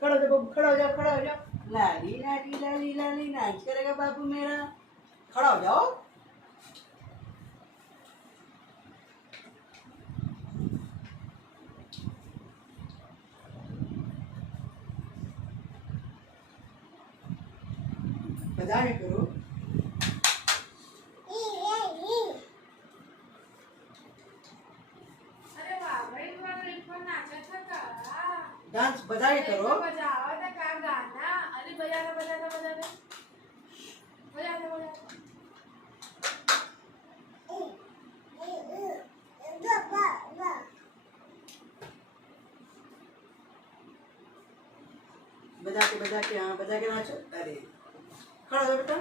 खड़ा हो जा बाबू, खड़ा हो जा, खड़ा हो जा। लाली लाली लाली लाली नाच करेगा बाबू मेरा। खड़ा हो जाओ। बजाने करो। अरे वाह भाई, तुम्हारा नाचा था का? डांस बजाए करो। बजावा था का गाना? अरे बजाना बजाना बजाना बजाना बजाना। बजा के हाँ बजा के नाचो। अरे खड़ा हो बेटा।